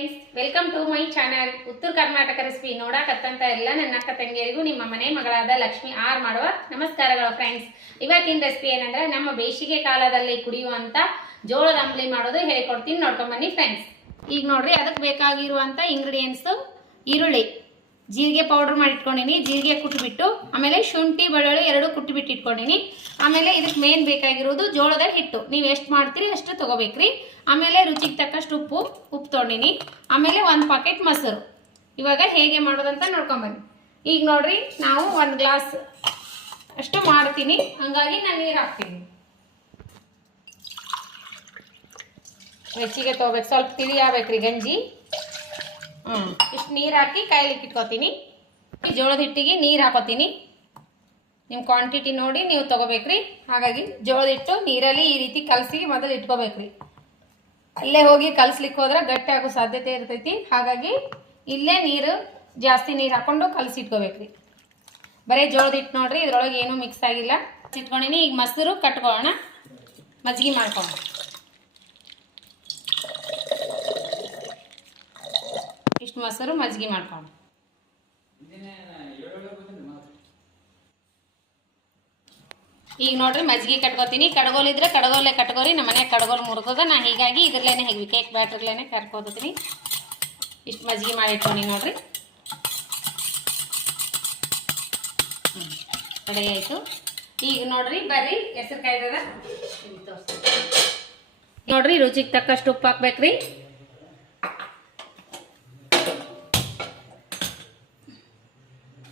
Friends, welcome to my channel Uttara Karnataka recipe ನೋಡಕತ್ತಂತ ಎಲ್ಲ ನನ್ನ ಅಕ್ಕ ತಂಗಿಯರಿಗೂ ನಿಮ್ಮ ಮನೆ ಮಗಳಾದ ಲಕ್ಷ್ಮಿ ಆರ್ ಮಾಡುವ ನಮಸ್ಕಾರಗಳು ಫ್ರೆಂಡ್ಸ್. ಇವತ್ತಿನ ರೆಸಿಪಿ ಏನಂದ್ರೆ ನಮ್ಮ ಬೇಸಿಗೆ ಕಾಲದಲ್ಲಿ ಕುಡಿಯುವಂತ ಜೋಳದ ಅಂಬಲಿ ಮಾಡೋದು ಹೇಳಿಕೊಡ್ತೀನಿ, ನೋಡ್ಕೊಂಡ್ ಬನ್ನಿ ಫ್ರೆಂಡ್ಸ್. ಈಗ ನೋಡ್ರಿ, ಅದಕ್ಕೆ ಬೇಕಾಗಿರುವಂತ ಇಂಗ್ರೀಡಿಯೆಂಟ್ಸ್: ಈರುಳ್ಳಿ, ಜೀರಿಗೆ ಪೌಡರ್ ಮಾಡಿ ಇಟ್ಕೊಂಡಿನಿ, ಜೀರಿಗೆ ಕುಟ್ಟಿಬಿಟ್ಟು, ಆಮೇಲೆ ಶುಂಠಿ ಬೆಳ್ಳುಳ್ಳಿ ಎರಡು ಕುಟ್ಟಿಬಿಟ್ಟು ಇಟ್ಕೊಂಡಿನಿ. ಆಮೇಲೆ ಇದಕ್ಕೆ ಮೇನ್ ಬೇಕಾಗಿರೋದು ಜೋಳದ ಹಿಟ್ಟು. ನೀವು ಎಷ್ಟು ಮಾಡ್ತೀರಿ ಅಷ್ಟು ತಗೋಬೇಕ್ರಿ. ಆಮೇಲೆ ರುಚಿಗೆ ತಕ್ಕಷ್ಟು ಉಪ್ಪು ತೊಗೊಂಡಿನಿ. ಆಮೇಲೆ 1 ಪಾಕೆಟ್ ಮೊಸರು. ಇವಾಗ ಹೇಗೆ ಮಾಡೋದಂತ ನೋಡ್ಕೊಂಬನ್ನಿ. ಈಗ ನೋಡ್ರಿ, ನಾವು 1 ಗ್ಲಾಸ್ ಅಷ್ಟು ಮಾಡ್ತೀನಿ, ಹಂಗಾಗಿ ನಾನು ನೀರು ಹಾಕ್ತೀನಿ. ಹೆಚ್ಚಿಗೆ ತೊಗೋಬೇಕು, ಸ್ವಲ್ಪ ತಿಳಿ ಆಗ್ಬೇಕ್ರಿ ಗಂಜಿ. ಇಷ್ಟು ನೀರು ಹಾಕಿ ಕಾಯ್ಲಿಕ್ಕೆ ಇಟ್ಕೋತೀನಿ. ಜೋಳದ ಹಿಟ್ಟಿಗೆ ನೀರು ಹಾಕೋತೀನಿ. ನಿಮ್ಮ ಕ್ವಾಂಟಿಟಿ ನೋಡಿ ನೀವು ತೊಗೋಬೇಕ್ರಿ. ಹಾಗಾಗಿ ಜೋಳದ ಹಿಟ್ಟು ನೀರಲ್ಲಿ ಈ ರೀತಿ ಕಲಸಿ ಮೊದಲು ಇಟ್ಕೋಬೇಕ್ರಿ. ಅಲ್ಲೇ ಹೋಗಿ ಕಲಸ್ಲಿಕ್ಕೆ ಹೋದ್ರೆ ಗಟ್ಟಿ ಆಗೋ ಸಾಧ್ಯತೆ ಇರ್ತೈತಿ. ಹಾಗಾಗಿ ಇಲ್ಲೇ ಜಾಸ್ತಿ ನೀರು ಹಾಕೊಂಡು ಕಲಸಿ ಇಟ್ಕೋಬೇಕ್ರಿ. ಬರೀ ಜೋಳದ ಹಿಟ್ಟು ನೋಡ್ರಿ, ಇದ್ರೊಳಗೆ ಏನೂ ಮಿಕ್ಸ್ ಆಗಿಲ್ಲ. ಇಟ್ಕೊಂಡಿನಿ. ಈಗ ಮೊಸರು ಕಟ್ಕೊಳ್ಳೋಣ, ಮಜ್ಜಿಗೆ ಮಾಡ್ಕೊಳ್ಳೋಣ. ಇಷ್ಟು ಮೊಸರು ಮಜ್ಜಿಗೆ ಮಾಡ್ಕೊಂಡು ಈಗ ನೋಡ್ರಿ ಮಜ್ಜಿಗೆ ಕಟ್ಕೋತೀನಿ. ಕಡ್ಗೋಲಿದ್ರೆ ಕಡ್ಗೋಲೆ ಕಟ್ಕೋರಿ. ನಮ್ಮ ಮನೆ ಕಡ್ಗೋಲು ಮುರಿದದ, ನಾ ಹೀಗಾಗಿ ಇದ್ರಲ್ಲೇನೆ ಹೇಗೆ ಕೇಕ್ ಬ್ಯಾಟ್ರಲ್ಲೇನೆ ಕರ್ಕೋತೀನಿ. ಇಷ್ಟು ಮಜ್ಜಿಗೆ ಮಾಡಿ ಇಟ್ಕೊಂಡು ನೋಡ್ರಿ, ರೆಡಿ ಆಯಿತು. ಈಗ ನೋಡ್ರಿ, ಬರ್ರಿ ಹೆಸರು ಕಾಯ್ದದ ನೋಡ್ರಿ. ರುಚಿಗೆ ತಕ್ಕಷ್ಟು ಉಪ್ಪು ಹಾಕ್ಬೇಕ್ರಿ.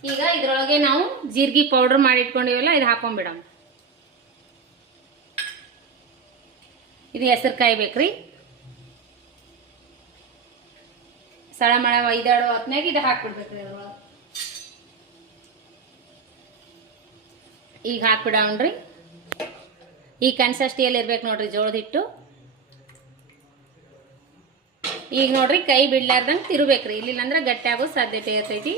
ಈಗ ಇದ್ರೊಳಗೆ ನಾವು ಜೀರಿಗೆ ಪೌಡರ್ ಮಾಡಿ ಇಟ್ಕೊಂಡಿವಲ್ಲ, ಇದು ಹಾಕೊಂಡ್ಬಿಡೋಣ. ಇದು ಹೆಸರು ಕಾಯ್ಬೇಕ್ರಿ. ಸಳಮಳ ಒಯ್ದಾಡೋ ಹೊತ್ನಾಗ ಇದು ಹಾಕ್ಬಿಡ್ಬೇಕ್ರಿ ಅದ್ರೊಳಗೆ. ಈಗ ಹಾಕ್ಬಿಡೋಣ್ರಿ. ಈ ಕನ್ಸಿಸ್ಟೆನ್ಸಿಯಲ್ಲಿ ಇರ್ಬೇಕು ನೋಡ್ರಿ ಜೋಳದ ಹಿಟ್ಟು. ಈಗ ನೋಡ್ರಿ, ಕೈ ಬಿಡ್ಲಾರ್ದಂಗೆ ತಿರುಬೇಕ್ರಿ, ಇಲ್ಲಿಲ್ಲಂದ್ರೆ ಗಟ್ಟಿ ಆಗೋ ಸಾಧ್ಯತೆ ಇರ್ತೈತಿ.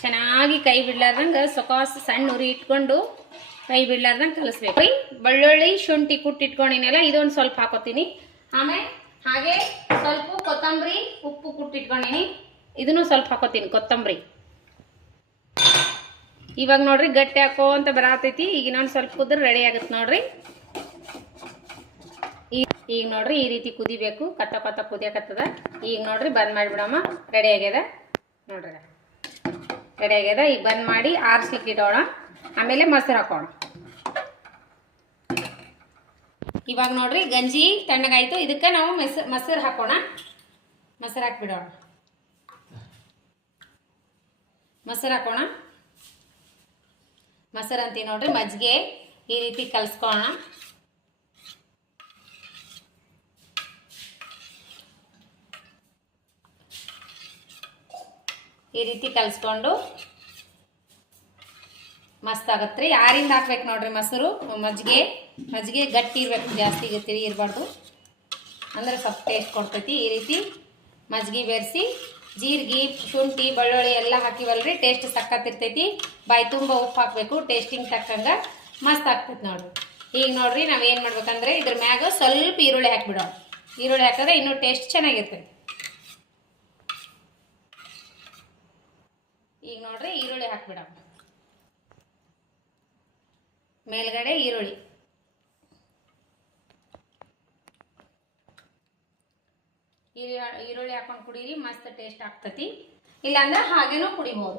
ಚೆನ್ನಾಗಿ ಕೈ ಬಿಡ್ಲಾರ್ದಂಗೆ ಸೊಕಾಸ್ ಸಣ್ಣ ಉರಿ ಇಟ್ಕೊಂಡು ಕೈ ಬಿಡ್ಲಾರ್ದಂಗೆ ಕಲಿಸ್ಬೇಕ್ರಿ. ಬೆಳ್ಳುಳ್ಳಿ ಶುಂಠಿ ಕುಟ್ಟಿಟ್ಕೊಂಡಿನೆಲ್ಲ ಇದೊಂದು ಸ್ವಲ್ಪ ಹಾಕೋತೀನಿ. ಆಮೇಲೆ ಹಾಗೆ ಸ್ವಲ್ಪ ಕೊತ್ತಂಬರಿ ಉಪ್ಪು ಕುಟ್ಟಿಟ್ಕೊಂಡಿನಿ, ಇದನ್ನು ಸ್ವಲ್ಪ ಹಾಕೋತೀನಿ ಕೊತ್ತಂಬರಿ. ಇವಾಗ ನೋಡ್ರಿ ಗಟ್ಟಿ ಹಾಕೋ ಅಂತ ಬರತೈತಿ. ಈಗ ಇನ್ನೊಂದು ಸ್ವಲ್ಪ ಕುದ್ರೆ ರೆಡಿ ಆಗುತ್ತೆ ನೋಡ್ರಿ. ಈಗ ನೋಡ್ರಿ ಈ ರೀತಿ ಕುದಿಬೇಕು, ಕತ್ತ ಕುದಿಯಕತ್ತದ. ಈಗ ನೋಡ್ರಿ ಬಂದ್ ಮಾಡಿಬಿಡಮ್ಮ. ರೆಡಿ ಆಗ್ಯದ ನೋಡ್ರಿ, ರೆಡಿ ಆಗ್ಯದ. ಈಗ ಬಂದ್ ಮಾಡಿ ಆರಿಸ್ಲಿಕ್ಕೆ ಇಡೋಣ. ಆಮೇಲೆ ಮೊಸರು ಹಾಕೋಣ. ಇವಾಗ ನೋಡ್ರಿ ಗಂಜಿ ತಣ್ಣಗಾಯ್ತು. ಇದಕ್ಕೆ ನಾವು ಮೊಸರು ಹಾಕೋಣ. ಮೊಸರು ಹಾಕ್ಬಿಡೋಣ. ಮೊಸರು ಹಾಕೋಣ. ಮೊಸರು ಅಂತೀವಿ ನೋಡ್ರಿ, ಮಜ್ಜಿಗೆ ಈ ರೀತಿ ಕಲಸ್ಕೋಣ. ಈ ರೀತಿ ಕಲಿಸ್ಕೊಂಡು ಮಸ್ತ್ ಆಗತ್ರಿ. ಯಾರಿಂದ ಹಾಕ್ಬೇಕು ನೋಡ್ರಿ ಮೊಸರು. ಮಜ್ಜಿಗೆ ಗಟ್ಟಿ ಇರ್ಬೇಕು, ಜಾಸ್ತಿ ತಿಳಿ ಇರಬಾರ್ದು, ಅಂದ್ರೆ ಸ್ವಲ್ಪ ಟೇಸ್ಟ್ ಕೊಡ್ತೈತಿ. ಈ ರೀತಿ ಮಜ್ಜಿಗೆ ಬೆರೆಸಿ ಜೀರಿಗೆ ಶುಂಠಿ ಬೆಳ್ಳುಳ್ಳಿ ಎಲ್ಲ ಹಾಕಿವಲ್ರಿ, ಟೇಸ್ಟ್ ಸಕ್ಕತ್ತಿರ್ತೈತಿ. ಬಾಯಿ ತುಂಬ ಉಪ್ಪು ಹಾಕಬೇಕು, ಟೇಸ್ಟಿಂಗ್ ತಕ್ಕಂಗೆ ಮಸ್ತ್ ಆಗ್ತೈತಿ ನೋಡ್ರಿ. ಈಗ ನೋಡ್ರಿ ನಾವೇನು ಮಾಡ್ಬೇಕಂದ್ರೆ ಇದ್ರ ಮ್ಯಾಗ ಸ್ವಲ್ಪ ಈರುಳ್ಳಿ ಹಾಕಿಬಿಡೋಣ. ಈರುಳ್ಳಿ ಹಾಕಿದ್ರೆ ಇನ್ನೂ ಟೇಸ್ಟ್ ಚೆನ್ನಾಗಿರ್ತೈತಿ. ಈಗ ನೋಡ್ರಿ ಈರುಳ್ಳಿ ಹಾಕ್ಬಿಡೋಣ. ಮೇಲ್ಗಡೆ ಈರುಳ್ಳಿ ಹಾಕೊಂಡು ಕುಡೀರಿ, ಮಸ್ತ್ ಟೇಸ್ಟ್ ಆಗ್ತತಿ. ಇಲ್ಲಾಂದ್ರೆ ಹಾಗೇನೂ ಕುಡಿಬಹುದು.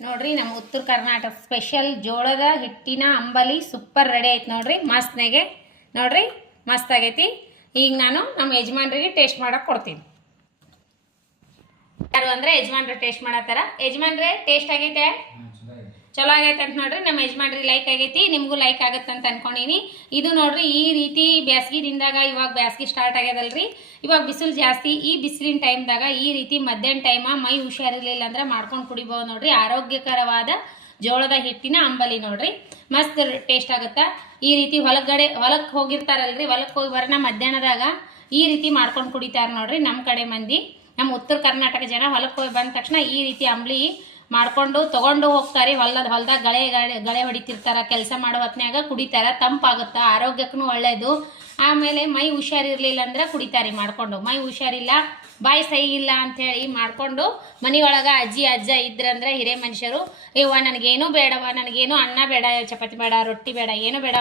ನೋಡ್ರಿ, ನಮ್ಮ ಉತ್ತರ ಕರ್ನಾಟಕ ಸ್ಪೆಷಲ್ ಜೋಳದ ಹಿಟ್ಟಿನ ಅಂಬಲಿ ಸೂಪರ್ ರೆಡಿ ಆಯ್ತು ನೋಡ್ರಿ. ಮಸ್ತ್ನಾಗೆ ನೋಡ್ರಿ, ಮಸ್ತ್ ಆಗೈತಿ. ಈಗ ನಾನು ನಮ್ಮ ಯಜಮಾನ್ರಿಗೆ ಟೇಸ್ಟ್ ಮಾಡಕ್ಕೆ ಕೊಡ್ತೀನಿ. ಯಾರು ಅಂದ್ರೆ ಯಜಮಾನ್ರೆ ಟೇಸ್ಟ್ ಮಾಡತ್ತಾರ. ಯಜಮಾನ್ರೆ ಟೇಸ್ಟ್ ಆಗೈತೆ? ಚಲೋ ಆಗೈತೆ ಅಂತ ನೋಡ್ರಿ. ನಮ್ಮ ಯಜಮಾನ್ರಿಗೆ ಲೈಕ್ ಆಗೈತಿ, ನಿಮಗೂ ಲೈಕ್ ಆಗತ್ತೆ ಅಂತ ಅನ್ಕೊಂಡಿನಿ. ಇದು ನೋಡ್ರಿ ಈ ರೀತಿ ಬ್ಯಾಸ್ಗಿ ದಿನದಾಗ, ಇವಾಗ ಬ್ಯಾಸ್ಗಿ ಸ್ಟಾರ್ಟ್ ಆಗ್ಯದಲ್ರಿ, ಇವಾಗ ಬಿಸಿಲು ಜಾಸ್ತಿ. ಈ ಬಿಸಿಲಿನ ಟೈಮ್ದಾಗ ಈ ರೀತಿ ಮಧ್ಯಾಹ್ನ ಟೈಮ ಮೈ ಹುಷಾರಿರ್ಲಿಲ್ಲ ಅಂದ್ರೆ ಮಾಡ್ಕೊಂಡು ಕುಡಿಬಹುದು ನೋಡ್ರಿ. ಆರೋಗ್ಯಕರವಾದ ಜೋಳದ ಹಿಟ್ಟಿನ ಅಂಬಲಿ ನೋಡ್ರಿ, ಮಸ್ತ್ ಟೇಸ್ಟ್ ಆಗುತ್ತಾ. ಈ ರೀತಿ ಹೊಲಕ್ಕೆ ಹೋಗಿರ್ತಾರಲ್ರಿ, ಹೊಲಕ್ಕೆ ಹೋಗಿ ಬರೋಣ ಮಧ್ಯಾಹ್ನದಾಗ ಈ ರೀತಿ ಮಾಡ್ಕೊಂಡು ಕುಡಿತಾರ ನೋಡ್ರಿ ನಮ್ಮ ಕಡೆ ಮಂದಿ. ನಮ್ಮ ಉತ್ತರ ಕರ್ನಾಟಕ ಜನ ಹೊಲಕ್ಕೆ ಹೋಗಿ ಬಂದ ತಕ್ಷಣ ಈ ರೀತಿ ಅಂಬಲಿ ಮಾಡ್ಕೊಂಡು ತೊಗೊಂಡು ಹೋಗ್ತಾರೆ. ಹೊಲ್ದಾಗ ಗಳೆ ಹೊಡಿತಿರ್ತಾರ, ಕೆಲಸ ಮಾಡೋ ಹೊತ್ನ್ಯಾಗ ಕುಡಿತಾರ. ತಂಪಾಗುತ್ತಾ, ಆರೋಗ್ಯಕ್ಕೂ ಒಳ್ಳೇದು. ಆಮೇಲೆ ಮೈ ಹುಷಾರಿರ್ಲಿಲ್ಲ ಅಂದ್ರೆ ಕುಡಿತಾರೆ ಮಾಡ್ಕೊಂಡು. ಮೈ ಹುಷಾರಿಲ್ಲ, ಬಾಯಿ ಸಹಿ ಇಲ್ಲ ಅಂಥೇಳಿ ಮಾಡ್ಕೊಂಡು ಮನೆಯೊಳಗೆ ಅಜ್ಜಿ ಅಜ್ಜ ಇದ್ರಂದ್ರೆ ಹಿರೇ ಮನುಷ್ಯರು, ಇವ್ವ ನನಗೇನು ಬೇಡವ, ನನಗೇನು ಅನ್ನ ಬೇಡ, ಚಪಾತಿ ಬೇಡ, ರೊಟ್ಟಿ ಬೇಡ, ಏನು ಬೇಡ,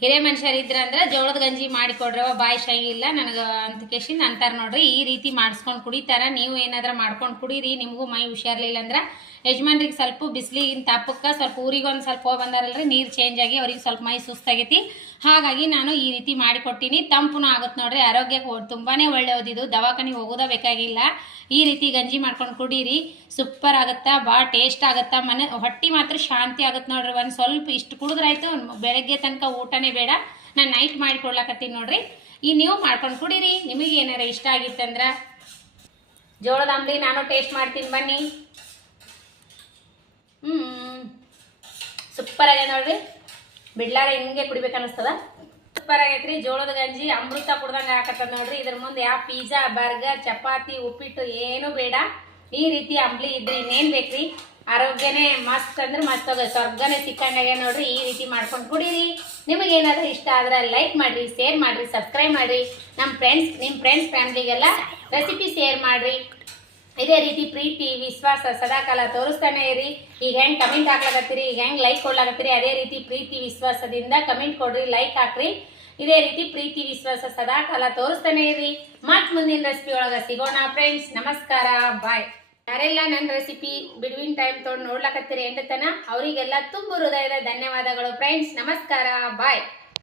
ಹಿರೇ ಮನುಷ್ಯರಿದ್ರಂದ್ರೆ ಜೋಳದ ಗಂಜಿ ಮಾಡಿಕೊಡ್ರವ, ಬಾಯಿ ಸಹಿ ಇಲ್ಲ ನನಗೆ ಅಂತ ಕೇಶಿಂದ ಅಂತಾರೆ ನೋಡ್ರಿ. ಈ ರೀತಿ ಮಾಡಿಸ್ಕೊಂಡು ಕುಡಿತಾರ. ನೀವು ಏನಾದ್ರೂ ಮಾಡ್ಕೊಂಡು ಕುಡೀರಿ. ನಿಮಗೂ ಮೈ ಹುಷಾರ್ಲಿಲ್ಲ ಅಂದ್ರೆ ಯಜಮಾನ್ರಿಗೆ ಸ್ವಲ್ಪ ಬಿಸಿಲಿಗಿನ ತಾಪಕ್ಕೆ ಸ್ವಲ್ಪ ಊರಿಗೆ ಒಂದು ಸ್ವಲ್ಪ ಹೋಗಿ ಬಂದಾರಲ್ರಿ, ನೀರು ಚೇಂಜ್ ಆಗಿ ಅವ್ರಿಗೆ ಸ್ವಲ್ಪ ಮೈ ಸುಸ್ತಾಗೈತಿ. ಹಾಗಾಗಿ ನಾನು ಈ ರೀತಿ ಮಾಡಿಕೊಟ್ಟಿನಿ. ತಂಪುನೂ ಆಗುತ್ತೆ ನೋಡ್ರಿ, ಆರೋಗ್ಯಕ್ಕೆ ತುಂಬಾ ಒಳ್ಳೆಯದಿದು. ದವಾಖಾನೆಗೆ ಹೋಗೋದೇ ಬೇಕಾಗಿಲ್ಲ. ಈ ರೀತಿ ಗಂಜಿ ಮಾಡ್ಕೊಂಡು ಕುಡೀರಿ, ಸೂಪರ್ ಆಗುತ್ತಾ, ಭಾಳ ಟೇಸ್ಟ್ ಆಗುತ್ತಾ. ಹೊಟ್ಟೆ ಮಾತ್ರ ಶಾಂತಿ ಆಗುತ್ತೆ ನೋಡ್ರಿ. ಒಂದು ಸ್ವಲ್ಪ ಇಷ್ಟು ಕುಡಿದ್ರಾಯ್ತು, ಬೆಳಗ್ಗೆ ತನಕ ಊಟನೇ ಬೇಡ. ನಾನು ನೈಟ್ ಮಾಡಿ ಕೊಡ್ಲಾಕತ್ತೀನಿ ನೋಡ್ರಿ. ಈ ನೀವು ಮಾಡ್ಕೊಂಡು ಕುಡೀರಿ. ನಿಮಗೆ ಏನಾರ ಇಷ್ಟ ಆಗಿತ್ತಂದ್ರೆ ಜೋಳದ ಅಂಬ್ಲಿ ನಾನು ಟೇಸ್ಟ್ ಮಾಡ್ತೀನಿ, ಬನ್ನಿ. ಸೂಪರ್ ಆಗ್ಯದ ನೋಡ್ರಿ, ಬಿಡ್ಲಾರ ಹಿಂಗೆ ಕುಡಿಬೇಕು ಅನ್ನಿಸ್ತದ. ಸೂಪರ್ ಆಗೈತ್ರಿ. ಜೋಳದ ಗಂಜಿ ಅಮೃತ ಕುಡ್ದಂಗೆ ಹಾಕತ್ತದ ನೋಡ್ರಿ. ಇದ್ರ ಮುಂದೆ ಯಾವ ಪಿಜ್ಜಾ, ಬರ್ಗರ್, ಚಪಾತಿ, ಉಪ್ಪಿಟ್ಟು ಏನೂ ಬೇಡ. ಈ ರೀತಿ ಅಂಬ್ಲಿ ಇದ್ರಿ ಇನ್ನೇನು ಬೇಕ್ರಿ. ಆರೋಗ್ಯನೇ ಮಸ್ತ್ ಅಂದ್ರೆ ಮಸ್ತ್ ಸ್ವರ್ಗನೇ ಸಿಕ್ಕಂಗಾಗ್ಯ ನೋಡ್ರಿ. ಈ ರೀತಿ ಮಾಡ್ಕೊಂಡು ಕುಡೀರಿ. ನಿಮಗೇನಾದ್ರೂ ಇಷ್ಟ ಆದ್ರೆ ಲೈಕ್ ಮಾಡಿರಿ, ಶೇರ್ ಮಾಡಿರಿ, ಸಬ್ಸ್ಕ್ರೈಬ್ ಮಾಡಿರಿ. ನಿಮ್ಮ ಫ್ರೆಂಡ್ಸ್ ಫ್ಯಾಮಿಲಿಗೆಲ್ಲ ರೆಸಿಪಿ ಶೇರ್ ಮಾಡಿರಿ. ಇದೇ ರೀತಿ ಪ್ರೀತಿ ವಿಶ್ವಾಸ ಸದಾಕಾಲ ತೋರಿಸ್ತಾನೆ ಇರಿ. ಈಗ ಹೆಂಗೆ ಕಮೆಂಟ್ ಹಾಕ್ಲಾಕತ್ತೀರಿ, ಈಗ ಹೆಂಗೆ ಲೈಕ್ ಕೊಡ್ಲಾಕತ್ತೀರಿ, ಅದೇ ರೀತಿ ಪ್ರೀತಿ ವಿಶ್ವಾಸದಿಂದ ಕಮೆಂಟ್ ಕೊಡ್ರಿ, ಲೈಕ್ ಹಾಕ್ರಿ. ಇದೇ ರೀತಿ ಪ್ರೀತಿ ವಿಶ್ವಾಸ ಸದಾಕಾಲ ತೋರಿಸ್ತಾನೆ ಇರಿ. ಮತ್ ಮುಂದಿನ ರೆಸಿಪಿ ಒಳಗೆ ಸಿಗೋಣ ಫ್ರೆಂಡ್ಸ್. ನಮಸ್ಕಾರ, ಬಾಯ್. ಯಾರೆಲ್ಲ ನನ್ನ ರೆಸಿಪಿ ಬಿಡ್ವಿನ್ ಟೈಮ್ ತೊಗೊಂಡು ನೋಡ್ಲಾಕತ್ತೀರಿ ಎಂಟತನ ಅವರಿಗೆಲ್ಲ ತುಂಬ ಹೃದಯದ ಧನ್ಯವಾದಗಳು ಫ್ರೆಂಡ್ಸ್. ನಮಸ್ಕಾರ, ಬಾಯ್.